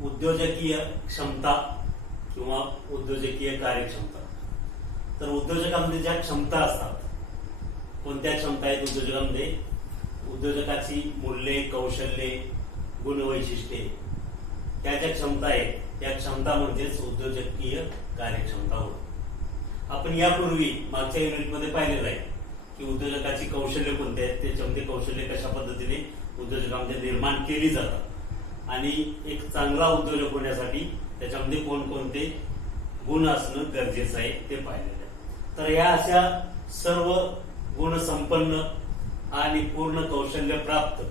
उद्योजकीय क्षमता किंवा उद्योजकीय कार्यक्षमता। तर उद्योजकांमध्ये ज्या क्षमता असतात, कोणत्या क्षमता आहेत उद्योजकांमध्ये? उद्योजकाची मूल्ये, कौशल्ये, गुणवैशिष्ट्ये, त्या ज्या क्षमता आहेत त्या क्षमता म्हणजेच उद्योजकीय कार्यक्षमता होय। आपण यापूर्वी मागच्या युनिटमध्ये पाहिलेलं आहे की उद्योजकाची कौशल्य कोणते आहेत, त्याच्यामध्ये कौशल्य कशा पद्धतीने उद्योजकांमध्ये निर्माण केली जातात आणि एक चांगला उद्योजक होण्यासाठी त्याच्यामध्ये कोणकोणते गुण असणं गरजेचं आहे ते पाहिलेलं आहे। तर या अशा सर्व गुण संपन्न आणि पूर्ण कौशल्य प्राप्त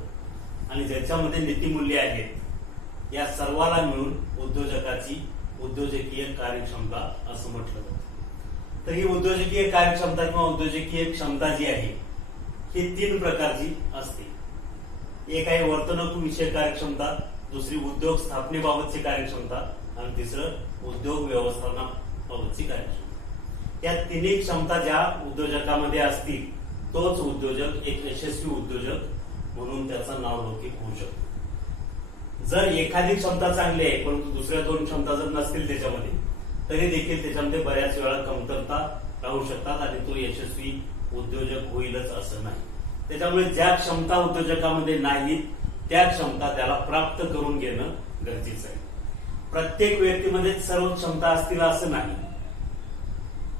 आणि ज्याच्यामध्ये नीतिमूल्य आहेत, या सर्वाला मिळून उद्योजकाची उद्योजकीय कार्यक्षमता असं म्हटलं जातं। तर ही उद्योजकीय कार्यक्षमता किंवा उद्योजकीय क्षमता जी आहे ही 3 प्रकारची असते। एक आहे वर्तणूक विषयक कार्यक्षमता, दुसरी उद्योग स्थापनेबाबतची कार्यक्षमता आणि तिसरं उद्योग व्यवस्थापनाबाबतची कार्यक्षमता। या तिन्ही क्षमता ज्या उद्योजकामध्ये असतील तोच उद्योजक एक यशस्वी उद्योजक म्हणून त्याचं नावलौकिक होऊ शकतो। जर एखादी क्षमता चांगली आहे परंतु दुसऱ्या 2 क्षमता जर नसतील त्याच्यामध्ये, तरी देखील त्याच्यामध्ये बऱ्याच वेळा कमतरता राहू शकतात आणि तो यशस्वी उद्योजक होईलच असं नाही। त्याच्यामुळे ज्या क्षमता उद्योजकामध्ये नाहीत त्या क्षमता त्याला प्राप्त करून घेणं गरजेचं आहे। प्रत्येक व्यक्तीमध्ये सर्व क्षमता असतील असं नाही,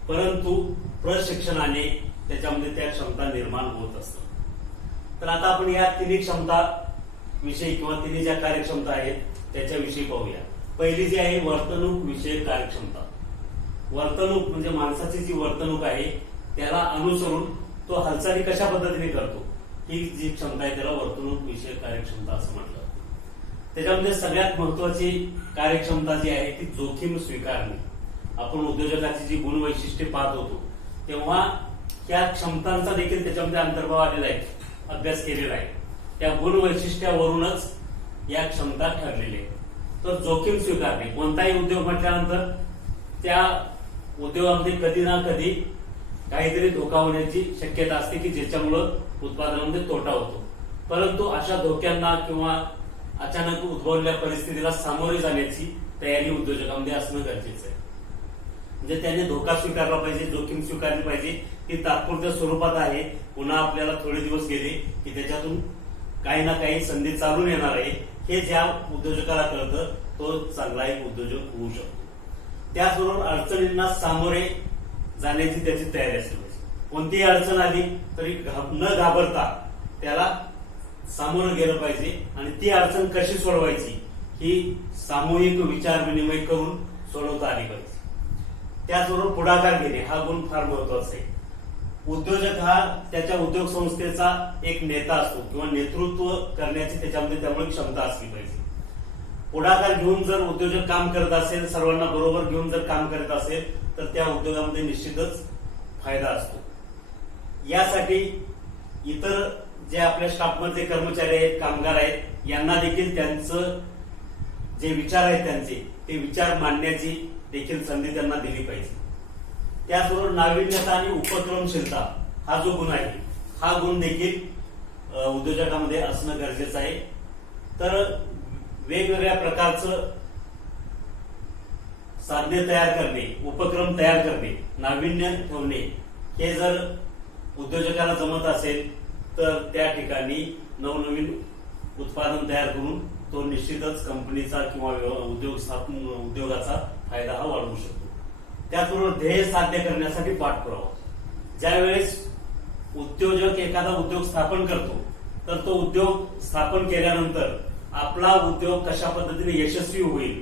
परंतु प्रशिक्षणाने त्याच्यामध्ये त्या क्षमता निर्माण होत असतात। तर आता आपण या तिन्ही क्षमता विषयी किंवा तिन्ही ज्या कार्यक्षमता आहेत त्याच्याविषयी पाहूया। पहिली जी आहे वर्तणूक विषयक कार्यक्षमता। वर्तणूक म्हणजे माणसाची जी वर्तणूक आहे त्याला अनुसरून तो हालचाली कशा पद्धतीने करतो, ही जी क्षमता आहे त्याला वर्तणूक विषयक कार्यक्षमता असं म्हटलं जातं। त्याच्यामध्ये सगळ्यात महत्वाची कार्यक्षमता जी आहे ती जोखीम स्वीकारणे। आपण उद्योजकाची जी गुणवैशिष्ट्ये पाहत होतो तेव्हा त्या क्षमतांचा देखील त्याच्यामध्ये अंतर्भाव आलेला आहे, अभ्यास केलेला आहे। त्या गुणवैशिष्ट्यावरूनच या क्षमता ठरलेल्या आहेत। तर जोखीम स्वीकारणे, कोणताही उद्योग म्हटल्यानंतर त्या उद्योगामध्ये कधी ना कधी काहीतरी धोका होण्याची शक्यता असते की ज्याच्यामुळं उत्पादनामध्ये तोटा होतो, परंतु अशा धोक्यांना किंवा अचानक उद्भवलेल्या परिस्थितीला सामोरे जाण्याची तयारी उद्योजकांमध्ये असणं गरजेचं आहे। म्हणजे त्याने धोका स्वीकारला पाहिजे, जोखीम स्वीकारली पाहिजे। ती तात्पुरत्या स्वरूपात आहे, पुन्हा आपल्याला थोडे दिवस गेले की त्याच्यातून काही ना काही संधी चालून येणार आहे, हे ज्या उद्योजकाला कळतं तो चांगला एक उद्योजक होऊ शकतो। त्याचबरोबर अडचणींना सामोरे जाण्याची त्याची तयारी असली पाहिजे। कोणतीही अडचण आली तरी न घाबरता त्याला सामोरं गेलं पाहिजे आणि ती अडचण कशी सोडवायची ही सामूहिक विचार विनिमय करून सोडवता आली पाहिजे। त्याचबरोबर पुढाकार घेणे हा गुण फार महत्वाचा आहे। उद्योजक हा त्याच्या उद्योग संस्थेचा एक नेता असतो किंवा नेतृत्व करण्याची त्याच्यामध्ये त्यामुळे क्षमता असली पाहिजे। पुढाकार घेऊन जर उद्योजक काम करत असेल, सर्वांना बरोबर घेऊन जर काम करत असेल तर त्या उद्योगामध्ये निश्चितच फायदा असतो। यासाठी इतर जे आपल्या स्टाफमधले कर्मचारी आहेत, कामगार आहेत, यांना देखील त्यांचं जे विचार आहेत त्यांचे ते विचार मांडण्याची देखील संधी त्यांना दिली पाहिजे। त्याचबरोबर नाविन्यता आणि उपक्रमशीलता हा जो गुण आहे हा गुण देखील उद्योजकामध्ये असणं गरजेचं आहे। तर वेगवेगळ्या प्रकारचं साधने तयार करणे, उपक्रम तयार करणे, नाविन्य ठेवणे हे जर उद्योजकाला जमत असेल तर त्या ठिकाणी नवनवीन उत्पादन तयार करून तो निश्चितच कंपनीचा किंवा उद्योगाचा फायदा हा वाढवू शकतो। त्याचबरोबर ध्येय साध्य करण्यासाठी पाठपुरावा। ज्यावेळेस उद्योजक एखादा उद्योग स्थापन करतो तर तो उद्योग स्थापन केल्यानंतर आपला उद्योग कशा पद्धतीने यशस्वी होईल,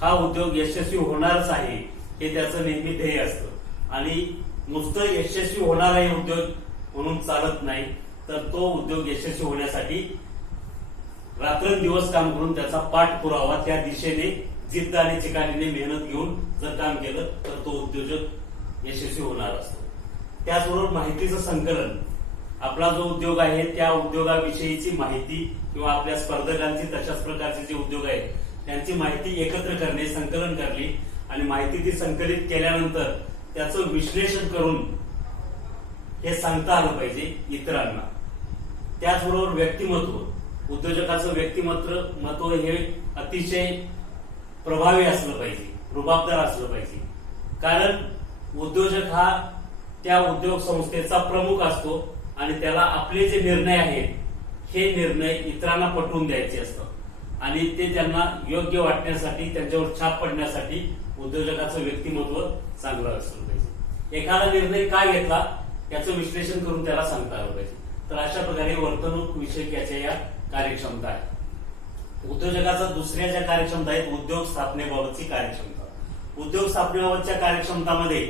हा उद्योग यशस्वी होणारच आहे हे त्याचं नेहमी ध्येय असतं आणि नुसतं यशस्वी होणार आहे उद्योग म्हणून चालत नाही, तर तो उद्योग यशस्वी होण्यासाठी रात्रंदिवस काम करून त्याचा पाठपुरावा त्या दिशेने जिद्द आणि चिकाटीने मेहनत घेऊन जर काम केलं तर तो उद्योजक यशस्वी होणार असतो। त्याचबरोबर माहितीचं संकलन, आपला जो उद्योग आहे त्या उद्योगाविषयीची माहिती किंवा आपल्या स्पर्धकांची तशाच प्रकारचे जे उद्योग आहेत त्यांची माहिती एकत्र करणे, संकलन करणे आणि माहिती ती संकलित केल्यानंतर त्याचं विश्लेषण करून हे सांगता आलं पाहिजे इतरांना। त्याचबरोबर व्यक्तिमत्व, उद्योजकाचं व्यक्तिमत्व हे अतिशय प्रभावी असलं पाहिजे, रुबाबदार असलं पाहिजे. कारण उद्योजक हा त्या उद्योग संस्थेचा प्रमुख असतो आणि त्याला आपले जे निर्णय आहेत हे निर्णय इतरांना पटवून द्यायचे असतात आणि ते त्यांना योग्य वाटण्यासाठी, त्यांच्यावर छाप पडण्यासाठी उद्योजकाचं व्यक्तिमत्व चांगलं असलं पाहिजे. एखादा निर्णय काय घेतला याचं विश्लेषण करून त्याला सांगता आलं पाहिजे. तर अशा प्रकारे वर्तणूक विषयक याच्या या कार्यक्षमता आहे. उद्योजकाचा दुसऱ्या ज्या कार्यक्षमता आहेत, उद्योग स्थापनेबाबतची कार्यक्षमता. उद्योग स्थापनेबाबतच्या कार्यक्षमतामध्ये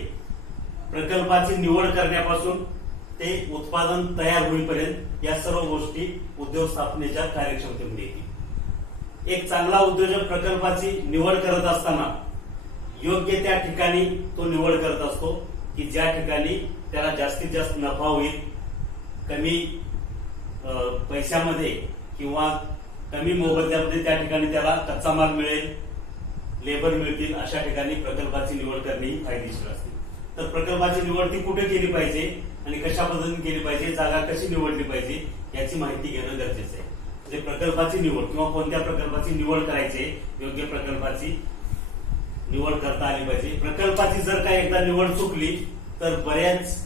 प्रकल्पाची निवड करण्यापासून ते उत्पादन तयार होईपर्यंत या सर्व गोष्टी उद्योग स्थापनेच्या कार्यक्षमतेमध्ये येतील. एक चांगला उद्योजक प्रकल्पाची निवड करत असताना योग्य त्या ठिकाणी तो निवड करत असतो की ज्या ठिकाणी त्याला जास्तीत जास्त नफा होईल, कमी पैशामध्ये किंवा कमी मोबदल्यामध्ये त्या ठिकाणी त्याला कच्चा माल मिळेल, लेबर मिळतील, अशा ठिकाणी प्रकल्पाची निवड करणे ही फायदेशीर असते. तर प्रकल्पाची निवड ती कुठे केली पाहिजे आणि कशा पद्धतीने केली पाहिजे, जागा कशी निवडली पाहिजे याची माहिती घेणं गरजेचं आहे. म्हणजे प्रकल्पाची निवड किंवा कोणत्या प्रकल्पाची निवड करायची, योग्य प्रकल्पाची निवड करता आली पाहिजे. प्रकल्पाची जर का एकदा निवड चुकली तर बऱ्याच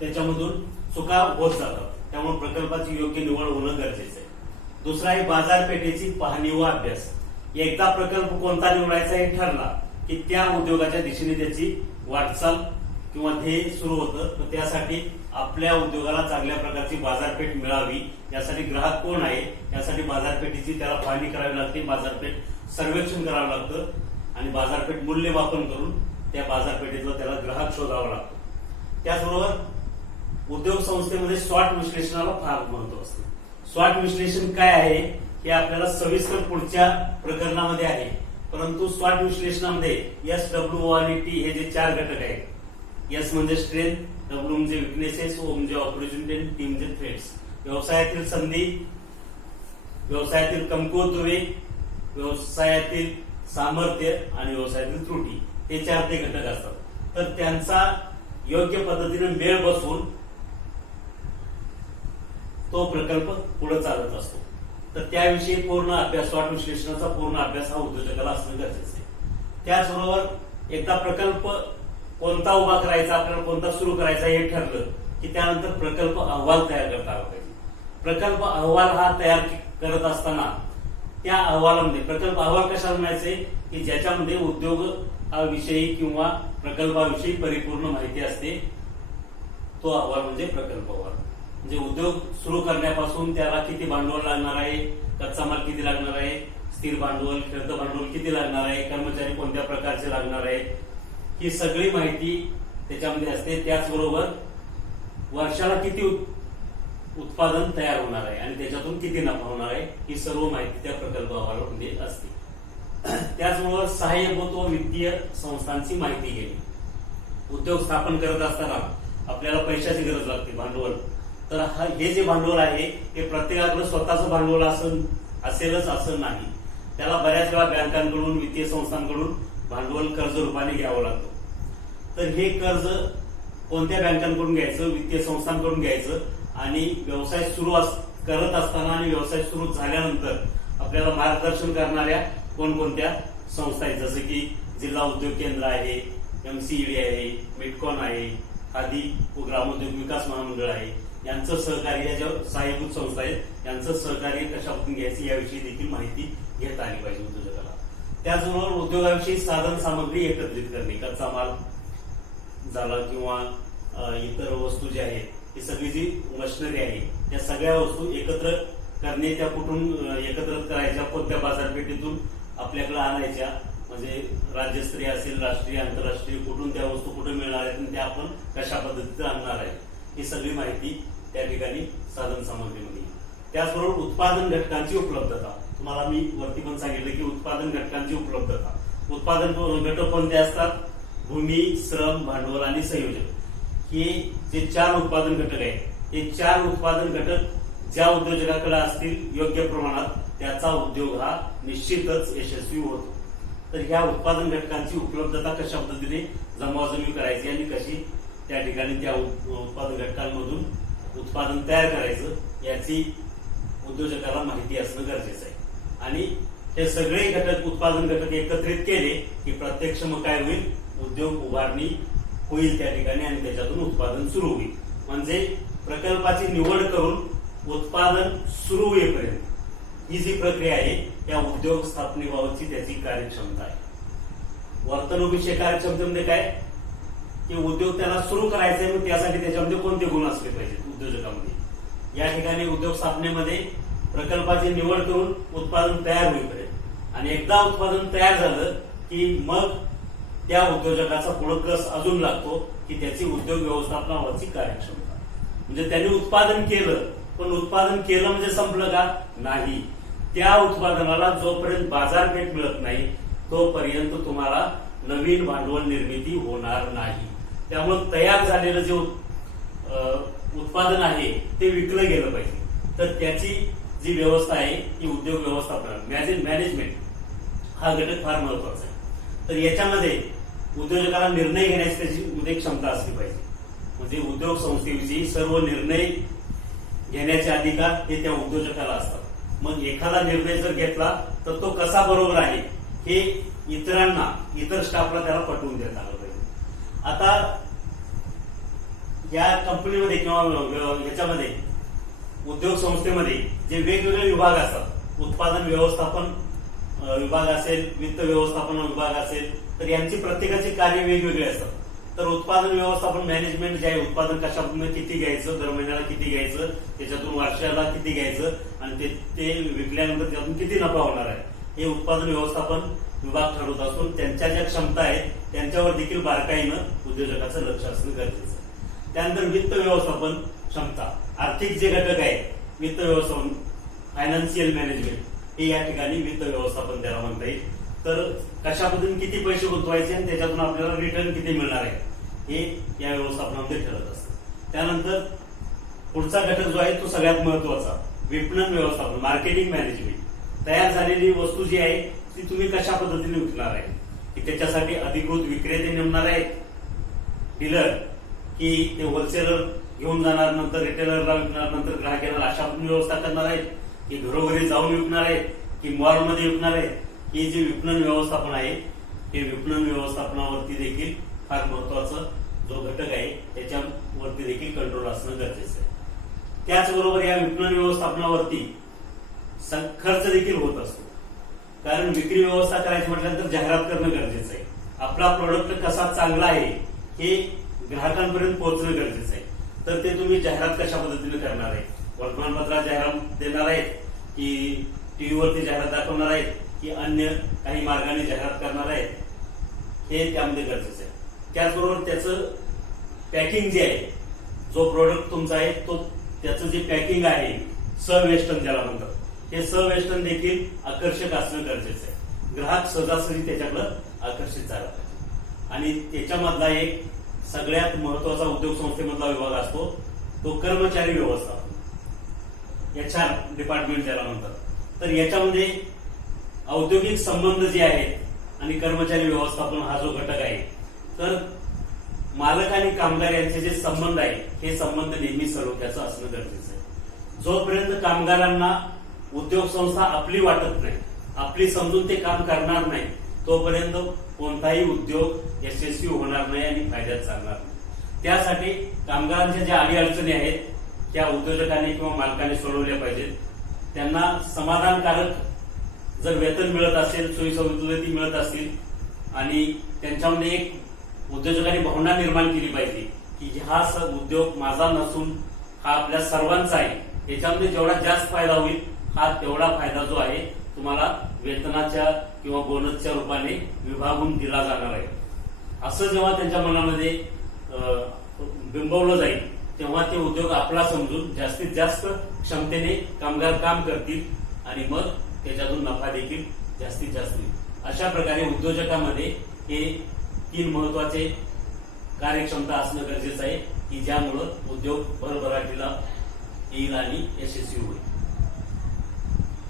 त्याच्यामधून चुका होत जातात. त्यामुळे प्रकल्पाची योग्य निवड होणं गरजेचं आहे. दुसरा आहे बाजारपेठेची पाहणी व अभ्यास. एकदा प्रकल्प कोणता निवडायचा हे ठरला की त्या उद्योगाच्या दिशेने त्याची वाटचाल किंवा ध्येय सुरू होतं. तर त्यासाठी आपल्या उद्योगाला चांगल्या प्रकारची बाजारपेठ मिळावी, यासाठी ग्राहक कोण आहे यासाठी बाजारपेठेची त्याला पाहणी करावी लागते, बाजारपेठ सर्वेक्षण करावं लागतं आणि बाजारपेठ मूल्यमापन करून त्या बाजारपेठेतला त्याला ग्राहक शोधावा लागतो. त्याचबरोबर उद्योग संस्थेमध्ये स्वॉट विश्लेषणाला फार महत्व असते. स्वॉट विश्लेषण काय आहे हे आपल्याला सविस्तर पुढच्या प्रकरणामध्ये आहे, परंतु स्वॉट विश्लेषणामध्ये एस, डब्ल्यू आणि टी हे जे 4 घटक आहेत. एस म्हणजे स्ट्रेंथ, डब्ल्यू म्हणजे विकनेसेस, ओ म्हणजे ऑपॉर्च्युनिटी, टी म्हणजे थ्रेट्स. व्यवसायातील संधी, व्यवसायातील कमकुवत, व्यवसायातील सामर्थ्य आणि व्यवसायातील त्रुटी हे 4 ते घटक असतात. तर त्यांचा योग्य पद्धतीने मेळ बसवून तो प्रकल्प पुढे चालत असतो. तर त्याविषयी पूर्ण अभ्यास, स्वॉट विश्लेषणाचा पूर्ण अभ्यास हा उद्योजकाला असणं गरजेचं आहे. त्याचबरोबर एकदा प्रकल्प कोणता उभा करायचा, आपल्याला कोणता सुरू करायचा हे ठरलं की त्यानंतर प्रकल्प अहवाल तयार करता आला पाहिजे. प्रकल्प अहवाल हा तयार करत असताना त्या अहवालामध्ये प्रकल्प अहवाल कशाला म्हणायचे की ज्याच्यामध्ये उद्योगाविषयी किंवा प्रकल्पाविषयी परिपूर्ण माहिती असते, तो अहवाल म्हणजे प्रकल्प अहवाल. म्हणजे उद्योग सुरू करण्यापासून त्याला किती भांडवल लागणार आहे, कच्चा माल किती लागणार आहे, स्थिर भांडवल, खेळतं भांडवल किती लागणार आहे, कर्मचारी कोणत्या प्रकारचे लागणार आहेत, ही सगळी माहिती त्याच्यामध्ये असते. त्याचबरोबर वर्षाला किती उत्पादन तयार होणार आहे आणि त्याच्यातून किती नफा होणार आहे ही सर्व माहिती त्या प्रकल्प अहवालामध्ये असते. त्याचबरोबर सहाय्यभूत व वित्तीय संस्थांची माहिती घेणे. उद्योग स्थापन करत असताना आपल्याला पैशाची गरज लागते, भांडवल. तर हे जे भांडवल आहे हे प्रत्येकाकडे स्वतःचं भांडवल असेलच असं नाही. त्याला बऱ्याच वेळा बँकांकडून, वित्तीय संस्थांकडून भांडवल कर्ज रूपाने घ्यावं लागतं. तर हे कर्ज कोणत्या बँकांकडून घ्यायचं, वित्तीय संस्थांकडून घ्यायचं आणि व्यवसाय सुरू करत असताना आणि व्यवसाय सुरू झाल्यानंतर आपल्याला मार्गदर्शन करणाऱ्या कोणकोणत्या संस्था आहेत, जसं की जिल्हा उद्योग केंद्र आहे, MCED आहे, मेटकॉन आहे, खादी व ग्रामोद्योग विकास महामंडळ आहे, यांचं सहकार्य, ज्या सहाय्यभूत संस्था आहेत यांचं सहकार्य कशा पद्धतीने घ्यायचं याविषयी देखील माहिती घेता आली पाहिजे उद्योजकाला. त्याचबरोबर उद्योगाविषयी साधन सामग्री एकत्रित करणे, कच्चा माल झाला किंवा इतर वस्तू ज्या आहेत, ही सगळी जी मशिनरी आहे त्या सगळ्या वस्तू एकत्र करणे, त्या कुठून एकत्र करायच्या, कोणत्या बाजारपेठेतून आपल्याकडे आणायच्या, म्हणजे राज्यस्तरीय असेल, राष्ट्रीय, आंतरराष्ट्रीय, कुठून त्या वस्तू कुठे मिळणार आहेत आणि त्या आपण कशा पद्धतीने आणणार आहे, ही सगळी माहिती त्या ठिकाणी साधन सामग्रीमध्ये. त्याचबरोबर उत्पादन घटकांची उपलब्धता. तुम्हाला मी वरती पण सांगितलं की उत्पादन घटकांची उपलब्धता. उत्पादन घटक कोणते असतात? भूमी, श्रम, भांडवल आणि संयोजन. हे जे 4 उत्पादन घटक आहेत, हे 4 उत्पादन घटक ज्या उद्योजकाकडे असतील योग्य प्रमाणात त्याचा उद्योग हा निश्चितच यशस्वी होतो. तर ह्या उत्पादन घटकांची उपलब्धता कशा पद्धतीने जमवाजमी करायची आणि कशी त्या ठिकाणी त्या उत्पादन घटकांमधून उत्पादन तयार करायचं याची उद्योजकाला माहिती असणं गरजेचं आहे. आणि हे सगळे घटक, उत्पादन घटक एकत्रित केले की प्रत्यक्ष मग काय होईल, उद्योग उभारणी होईल त्या ठिकाणी आणि त्याच्यातून उत्पादन सुरू होईल. म्हणजे प्रकल्पाची निवड करून उत्पादन सुरू होईपर्यंत ही जी प्रक्रिया आहे या उद्योग स्थापनेबाबतची त्याची कार्यक्षमता आहे. वर्तणुकीच्या कार्यक्षमतेमध्ये काय की उद्योग त्याला सुरू करायचा आहे, मग त्यासाठी त्याच्यामध्ये कोणते गुण असले पाहिजेत उद्योजकामध्ये. या ठिकाणी उद्योग स्थापनेमध्ये प्रकल्पाची निवड करून उत्पादन तयार होईपर्यंत आणि एकदा उत्पादन तयार झालं की मग त्या उद्योजकाचा पुढे कस अजून लागतो की त्याची उद्योग व्यवस्थापनावरची कार्यक्षमता. म्हणजे त्यांनी उत्पादन केलं, पण उत्पादन केलं म्हणजे संपलं का, नाही. त्या उत्पादनाला जोपर्यंत बाजारपेठ मिळत नाही तोपर्यंत तुम्हाला नवीन भांडवल निर्मिती होणार नाही. त्यामुळे तयार झालेलं जे उत्पादन आहे ते विकलं गेलं पाहिजे. तर त्याची जी व्यवस्था आहे ती उद्योग व्यवस्थापन मॅनेजमेंट हा घटक फार महत्वाचा आहे. तर याच्यामध्ये उद्योजकाला निर्णय घेण्याची त्याची उद्योग क्षमता असली पाहिजे. म्हणजे उद्योग संस्थेविषयी सर्व निर्णय घेण्याचे अधिकार हे त्या उद्योजकाला असतात. मग एखादा निर्णय जर घेतला तर तो कसा बरोबर आहे हे इतरांना, इतर स्टाफला त्याला पटवून देता आलं पाहिजे. आता या कंपनीमध्ये किंवा याच्यामध्ये उद्योग संस्थेमध्ये जे वेगवेगळे विभाग असतात, उत्पादन व्यवस्थापन विभाग असेल, वित्त व्यवस्थापन विभाग असेल, तर यांची प्रत्येकाची कार्य वेगवेगळे असतात. तर उत्पादन व्यवस्थापन मॅनेजमेंट जे आहे, उत्पादन कशातून किती घ्यायचं, दर महिन्याला किती घ्यायचं, त्याच्यातून वर्षाला किती घ्यायचं आणि ते विकल्यानंतर त्यातून किती नफा होणार आहे, हे उत्पादन व्यवस्थापन विभाग ठरवत असून त्यांच्या ज्या क्षमता आहेत त्यांच्यावर देखील बारकाईनं उद्योजकाचं लक्ष असणं गरजेचं आहे. त्यानंतर वित्त व्यवस्थापन क्षमता, आर्थिक जे घटक आहेत, वित्त व्यवस्थापन, फायनान्शियल मॅनेजमेंट, हे या ठिकाणी वित्त व्यवस्थापन त्याला म्हणता येईल. तर कशा पद्धतीने किती पैसे गुंतवायचे आणि त्याच्यातून आपल्याला रिटर्न किती मिळणार आहे हे या व्यवस्थापनामध्ये ठरत असतं. त्यानंतर पुढचा घटक जो आहे तो सगळ्यात महत्वाचा, विपणन व्यवस्थापन, मार्केटिंग मॅनेजमेंट. तयार झालेली वस्तू जी आहे ती तुम्ही कशा पद्धतीने विकणार आहे, की त्याच्यासाठी अधिकृत विक्रेते नेमणार आहेत, डीलर, की ते होलसेलर घेऊन जाणार, नंतर रिटेलरला विकणार, नंतर ग्राहकांना अशा व्यवस्था करणार आहेत, की घरोघरी जाऊन विकणार आहेत, की मॉलमध्ये विकणार आहेत. हे जे विपणन व्यवस्थापन आहे हे विपणन व्यवस्थापनावरती देखील फार महत्वाचा जो घटक आहे त्याच्यावरती देखील कंट्रोल असणं गरजेचं आहे. त्याचबरोबर या विपणन व्यवस्थापनावरती खर्च देखील होत असतो. कारण विक्री व्यवस्था करायची म्हटल्यानंतर जाहिरात करणं गरजेचं आहे. आपला प्रोडक्ट कसा चांगला आहे हे ग्राहकांपर्यंत पोहोचणं गरजेचं आहे. तर ते तुम्ही जाहिरात कशा पद्धतीने करणार आहे, वर्तमानपत्रात जाहिरात देणार आहेत, की टीव्हीवरती जाहिरात दाखवणार आहेत, की अन्य काही मार्गाने जाहिरात करणार आहेत, हे त्यामध्ये गरजेचं आहे. त्याचबरोबर त्याचं पॅकिंग जे आहे, जो प्रोडक्ट तुमचा आहे तो त्याचं जे पॅकिंग आहे, सवेष्टन ज्याला म्हणतात, हे सवेष्टन देखील आकर्षक असणं गरजेचं आहे. ग्राहक सहजासहजी त्याच्याकडे आकर्षित झाला पाहिजे. आणि त्याच्यामधला एक सगळ्यात महत्वाचा उद्योग संस्थेमधला विभाग असतो तो कर्मचारी व्यवस्थापन, HR डिपार्टमेंट ज्याला म्हणतात. तर याच्यामध्ये औद्योगिक संबंध जे आहेत आणि कर्मचारी व्यवस्थापन हा जो घटक आहे, तर मालक आणि कामगार यांचे जे संबंध आहे हे संबंध नेहमी सलोख्याचं असणं गरजेचं आहे. जोपर्यंत कामगारांना उद्योग संस्था आपली वाटत नाही, आपली समजून ते काम करणार नाही, तोपर्यंत कोणताही उद्योग यशस्वी होणार नाही आणि फायद्यात चालणार नाही. त्यासाठी कामगारांच्या ज्या अडीअडचणी आहेत त्या उद्योजकांनी किंवा मालकाने सोडवल्या पाहिजेत. त्यांना समाधानकारक जर वेतन मिळत असेल, सोयी सवलती मिळत असतील आणि त्यांच्यामध्ये एक उद्योजकांनी भावना निर्माण केली पाहिजे की हा उद्योग माझा नसून हा आपल्या सर्वांचा आहे, याच्यामध्ये जेवढा जास्त फायदा होईल हा तेवढा फायदा जो आहे तुम्हाला वेतनाच्या किंवा बोनसच्या रूपाने विभागून दिला जाणार आहे. असं जेव्हा त्यांच्या मनामध्ये बिंबवलं जाईल तेव्हा ते उद्योग आपला समजून जास्तीत जास्त क्षमतेने कामगार काम करतील आणि मग त्याच्यातून नफा देखील जास्तीत जास्त होईल. अशा प्रकारे उद्योजकामध्ये हे 3 महत्वाचे कार्यक्षमता असणं गरजेचं आहे की ज्यामुळं उद्योग भरभराटीला येईल आणि यशस्वी होईल.